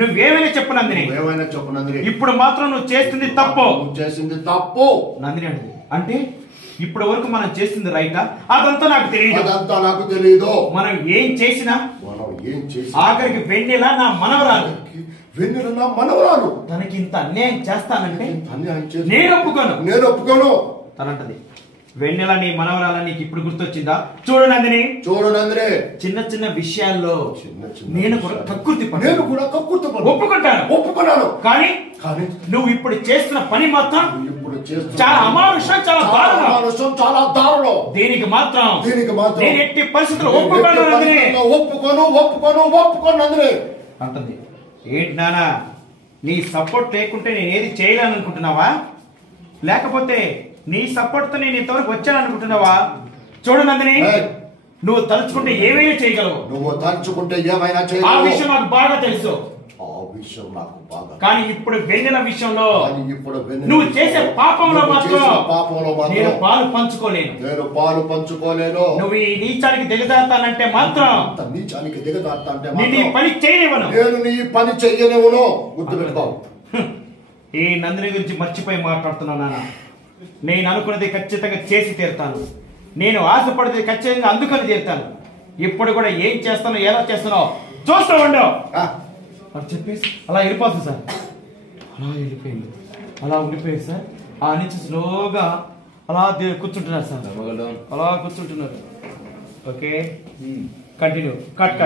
నువ్వేమైనా చెప్పు నందిని, ఇప్పుడు మాత్రం నువ్వు చేస్తుంది తప్పు నందిని అంటే ఇప్పటి వరకు మనం చేస్తుంది రైటా? అదంతా నాకు తెలియదు. మనం ఏం చేసినా ఆఖరికి వెన్నెల నా మనవరాలు తనకి ఇంత అన్యాయం చేస్తానంటే నేను ఒప్పుకోను తనంటది. వెన్నెల నీ మనవరాల నీకు ఇప్పుడు గుర్తొచ్చిందా? చూడు నందిని, చిన్న చిన్న విషయాల్లో నేను కూడా కక్కుర్తి ఒప్పుకుంటాను. కానీ నువ్వు ఇప్పుడు చేస్తున్న పని మాత్రం చాలా అమానుషం, చాలా దారుణం. దీనికి మాత్రం నేను ఎట్టి పరిస్థితుల్లో ఒప్పుకోను అంటుంది. ఏంటి నానా, నీ సపోర్ట్ లేకుంటే నేను ఏది చేయాలనుకుంటున్నావా? లేకపోతే నీ సపోర్ట్ తో నేను ఇంతవరకు వచ్చాను అనుకుంటున్నావా? చూడు నందిని, నువ్వు తలుచుకుంటే ఏమైనా చేయగలవు. ఆ విషయం నాకు బాగా తెలుసు. కానీ ఇప్పుడు వెన్నెల విషయంలో నువ్వు చేసే పాపంలో మాత్రం నేను పాలు పంచుకోలేను. నువ్వు ఈ నీచానికి దిగజారుతానంటే మాత్రం నేను ఈ పని చేయనివ్వను. ఈ నందిని గురించి మర్చిపోయి మాట్లాడుతున్నాను నాన్న. నేను అనుకున్నది ఖచ్చితంగా చేసి తీరుతాను. నేను ఆశపడితే ఖచ్చితంగా అందుకని తీరుతాను. ఇప్పుడు కూడా ఏం చేస్తానో ఎలా చేస్తానో చూస్తూ ఉండవు అని చెప్పేసి అలా వెళ్ళిపోతుంది సార్. అలా ఉండిపోయింది సార్. ఆ నుంచి స్లోగా అలా కూర్చుంటున్నారు సార్. అలా కూర్చుంటున్నారు. Okay, continue. కట్